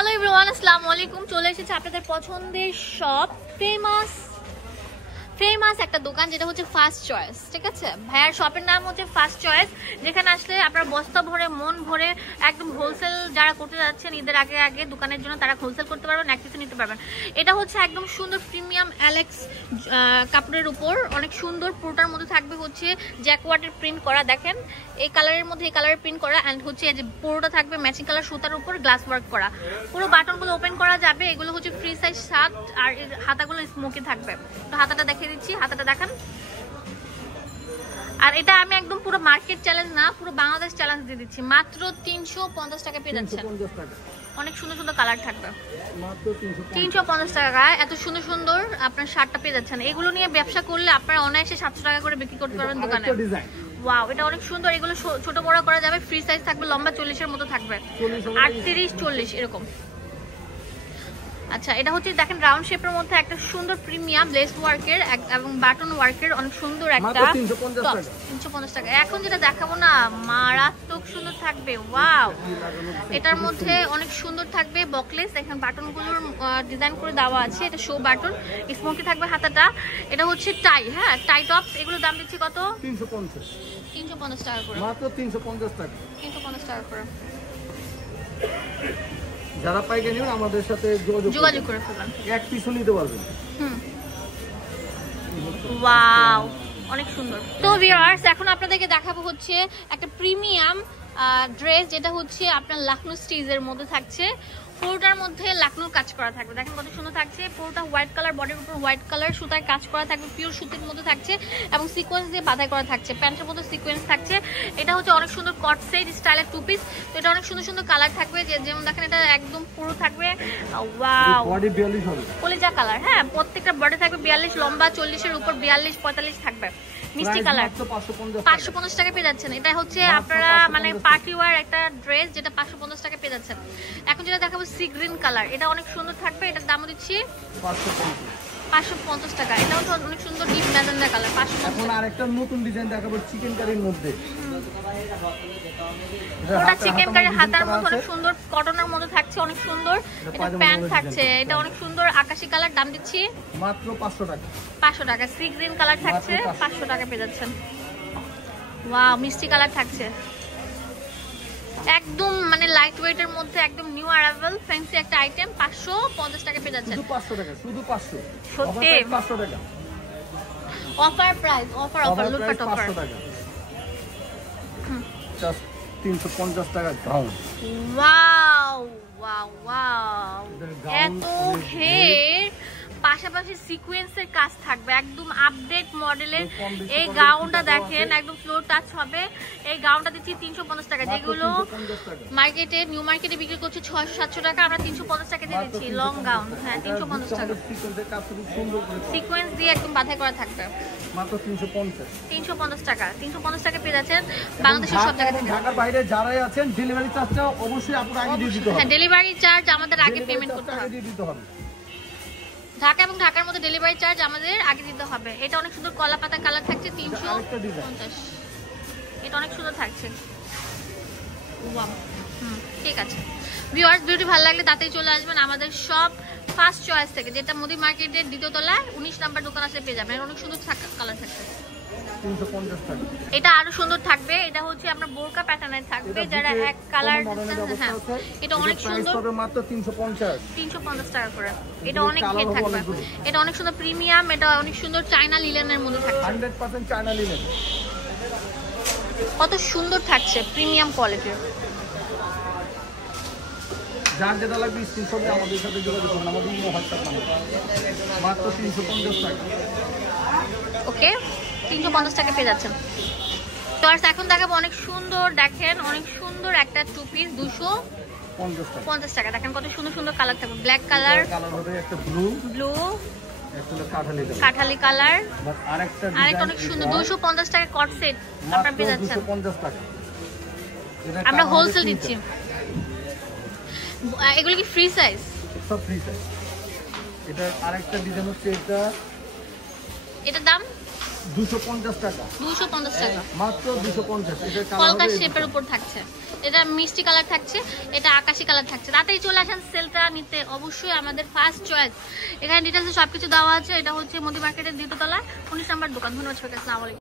Hello everyone, আসসালামু আলাইকুম। চলে এসেছে আপনাদের পছন্দের শপ ফেমাস একটা দোকান, যেটা হচ্ছে ফার্স্ট চয়েস। ঠিক আছে, ভাইয়ার শপের নাম হচ্ছে ফার্স্ট চয়েস, যেখানে আসলে আপনারা বস্তা ভরে মন ভরে একদম হোলসেল যারা করতে যাচ্ছেন ঈদের আগে আগে দোকানের জন্য, তারা হোলসেল করতে পারবেন, এক পিসে নিতে পারবেন। এটা হচ্ছে একদম সুন্দর প্রিমিয়াম অ্যালেক্স কাপড়ের উপর, অনেক সুন্দর। পুরোটার মধ্যে থাকবে হচ্ছে জ্যাকওয়ার্ডের প্রিন্ট করা, দেখেন এই কালারের মধ্যে এই কালারের প্রিন্ট করা, অ্যান্ড হচ্ছে এই যে পুরোটা থাকবে ম্যাচিং কালার সুতার উপর গ্লাস ওয়ার্ক করা। পুরো বাটনগুলো ওপেন করা যাবে। এগুলো হচ্ছে ফ্রি সাইজ শার্ট, আর হাতাগুলো স্মোকি থাকবে। তো হাতাটা দেখিয়ে দিচ্ছি, হাতাটা দেখান। আর এটা আমি একদম পুরো মার্কেট চ্যালেঞ্জ না, পুরো বাংলাদেশ চ্যালেঞ্জ দিয়ে দিচ্ছি। মাত্র 350 টাকা পেয়ে যাচ্ছেন। অনেক সুন্দর সুন্দর কালার থাকবে, 350 টাকায় এত সুন্দর সুন্দর আপনার শার্টটা পেয়ে যাচ্ছেন। এগুলো নিয়ে ব্যবসা করলে আপনারা অনায়াসে 700 টাকা করে বিক্রি করতে পারবেন দোকানে। ওয়াও, এটা অনেক সুন্দর। এগুলো ছোট বড় করা যাবে, ফ্রি সাইজ থাকবে, লম্বা 40 এর মতো থাকবে, 38, 40 এরকম। আচ্ছা, এটা হচ্ছে দেখেন রাউন্ড শেপের মধ্যে একটা সুন্দর প্রিমিয়াম লেস ওয়ার্কের এবং বাটন ওয়ার্কের অনেক সুন্দর একটা 350 টাকা। এখন যেটা দেখাবো না, মারাত্মক সুন্দর থাকবে। ওয়াও, এটার মধ্যে অনেক সুন্দর থাকবে বকলেস, দেখেন বাটনগুলোর ডিজাইন করে দেওয়া আছে। এটা শো বাটন, স্মোকি থাকবে হাতাটা। এটা হচ্ছে টাই, হ্যাঁ টাই টপ। এগুলোর দাম দিচ্ছি কত? 350 টাকা করে, মাত্র 350 টাকা, 350 টাকা করে। যারা পাইকারি নেবেন আমাদের সাথে যোগাযোগ করে ফেলবেন, এক পিসও নিতে পারবেন। ওয়াও, অনেক সুন্দর। তো ভিউয়ার্স, এখন আপনাদেরকে দেখাবো হচ্ছে একটা প্রিমিয়াম ড্রেস, যেটা হচ্ছে আপনার লাখনৌ স্টিচের মধ্যে থাকছে। পুরোটার মধ্যে লাখনৌর কাজ করা থাকবে, দেখেন কত সুন্দর থাকছে। পুরোটা হোয়াইট কালার, বডির উপর হোয়াইট কালার সুতায় কাজ করা থাকবে, পিওর সুতির মধ্যে থাকছে এবং সিকোয়েন্স দিয়ে বাঁধাই করা থাকছে। প্যান্টের মধ্যে সিকোয়েন্স থাকছে। এটা হচ্ছে অনেক সুন্দর কট সেট স্টাইলের টু পিস। তো এটা অনেক সুন্দর সুন্দর কালার থাকবে, যেমন দেখেন এটা একদম পুরো থাকবে ওয়াও বডি 42 হবে, কলিজা কালার। হ্যাঁ, প্রত্যেকটা বডি থাকবে 42, লম্বা 40 এর উপর 42, 45 থাকবে, মিষ্টি কালার। 550 টাকা পেয়ে যাচ্ছেন। এটা হচ্ছে আপনারা মানে পার্টি ওয়্যার একটা ড্রেস, যেটা 550 টাকা পেয়ে যাচ্ছেন। এখন যেটা দেখাবো সি গ্রিন কালার, এটা অনেক সুন্দর থাকবে। এটার দামও দিচ্ছি 550 টাকা। এটাও তো অনেক সুন্দর ডিপ ম্যাজেন্ডা কালার, 550। এখন আরেকটা নতুন ডিজাইন দেখাবো চিকেন কারির মধ্যে। ওটা চিকেন কারি, হাতার মধ্যে অনেক সুন্দর কটনের মধ্যে থাকছে, অনেক সুন্দর। এটা প্যান্ট থাকছে, এটা অনেক সুন্দর আকাশি কালার। দাম দিচ্ছি মাত্র 500 টাকা, 500 টাকা। সি গ্রিন কালার থাকছে, 500 টাকা পেয়ে যাচ্ছেন। ওয়াও, মিষ্টি কালার থাকছে, একদম মানে লাইট ওয়েটের মধ্যে, একদম নিউ অ্যারাইভাল ফ্যান্সি একটা আইটেম। 550 টাকা পেয়ে যাচ্ছেন। শুধু 500 টাকা, শুধু 500, সত্যি 500 টাকা অফার প্রাইস, অফার লুটপাট অফার। 500 টাকা, জাস্ট 350 টাকা গাউন। ওয়াও ওয়াও ওয়াও, এত ঘের, পাশাপাশি সিকোয়েন্সের কাজ থাকবে, একদম আপডেট মডেলের। এই গাউনটা দেখেন একদম ফ্লোর টাচ হবে। এই গাউনটা দিচ্ছি 350 টাকা, যেগুলো মার্কেটে নিউ মার্কেটে বিক্রি করছে 600-700 টাকা, আমরা 350 টাকা দিয়ে দিচ্ছি। লং গাউন, হ্যাঁ 350 টাকা, সিকোয়েন্স দিয়ে একদম বাঁধাই করা থাকবে, মাত্র 350 টাকা। 350 টাকা পেয়ে যাচ্ছেন বাংলাদেশের সব জায়গা থেকে। ঢাকার বাইরে যারাই আছেন ডেলিভারি চার্জটা অবশ্যই আপনারা আগে দিয়ে দিতে হবে। হ্যাঁ, ডেলিভারি চার্জ আমাদের আগে পেমেন্ট করতে হবে। ঢাকা এবং ঢাকার মধ্যে ডেলিভারি চার্জ আমাদের আগে দিতে হবে। এটা অনেক সুন্দর কলা পাতা কালার থাকছে, 350। এটা অনেক সুন্দর থাকছে। ওয়াও, ঠিক আছে ভিউয়ার্স, ভিডিওটি ভালো লাগলে তাড়াতাড়ি চলে আসবেন আমাদের সব ফার্স্ট চয়েস থেকে, যেটা মুদি মার্কেটের 2য় তলায় 19 নাম্বার দোকান আসলে পেয়ে যাবেন। অনেক সুন্দর কালার থাকছে, 350 টাকা। এটা আরো সুন্দর থাকবে। এটা হচ্ছে আপনার বোরকা প্যাটার্নের থাকবে, যারা এক কালার। হ্যাঁ, এটা অনেক সুন্দর, মাত্র 350 টাকা করে। এটা অনেক ঘের থাকবে, এটা অনেক সুন্দর প্রিমিয়াম, এটা অনেক সুন্দর চায়না লিলেনের মধ্যে থাকছে, 100% চায়না লিলেন। কত সুন্দর থাকছে, প্রিমিয়াম কোয়ালিটির। যার যেটা লাগবে স্ক্রিনশটে আমাদের সাথে যোগাযোগ করুন, আমাদের হোয়াটসঅ্যাপ নাম্বার। মাত্র 350 টাকা। ওকে, 350 টাকা পেয়ে যাচ্ছেন। তো আর এখন দেখাবো অনেক সুন্দর, দেখেন অনেক সুন্দর একটা টু পিস, 250 টাকা। দেখেন কত সুন্দর সুন্দর কালার থাকবে, ব্ল্যাক কালার, একটা ব্লু, কাঠালি কালার, আরেকটা অনেক সুন্দর। 250 টাকা কট সেট আপনারা পেয়ে যাচ্ছেন। 250 টাকা আমরা হোলসেল দিচ্ছি। এগুলো কি ফ্রি সাইজ? সব ফ্রি সাইজ। এটা আরেকটা ডিজাইন হচ্ছে, এটার দাম 250 টাকা, 250 টাকা মাত্র 250। এটা কলকা শেপের উপর থাকছে, এটা মিষ্টি কালার থাকছে, এটা আকাশি কালার থাকছে। তাড়াতাড়ি চলে আসেন সেলটা নিতে, অবশ্যই আমাদের ফার্স্ট চয়েস। এখানে ডিটেলসে সবকিছু দেওয়া আছে। এটা হচ্ছে মোদি মার্কেটের দ্বিতীয় তলা 19 নম্বর দোকান। ধন্যবাদ সবাইকে, আসসালামু আলাইকুম।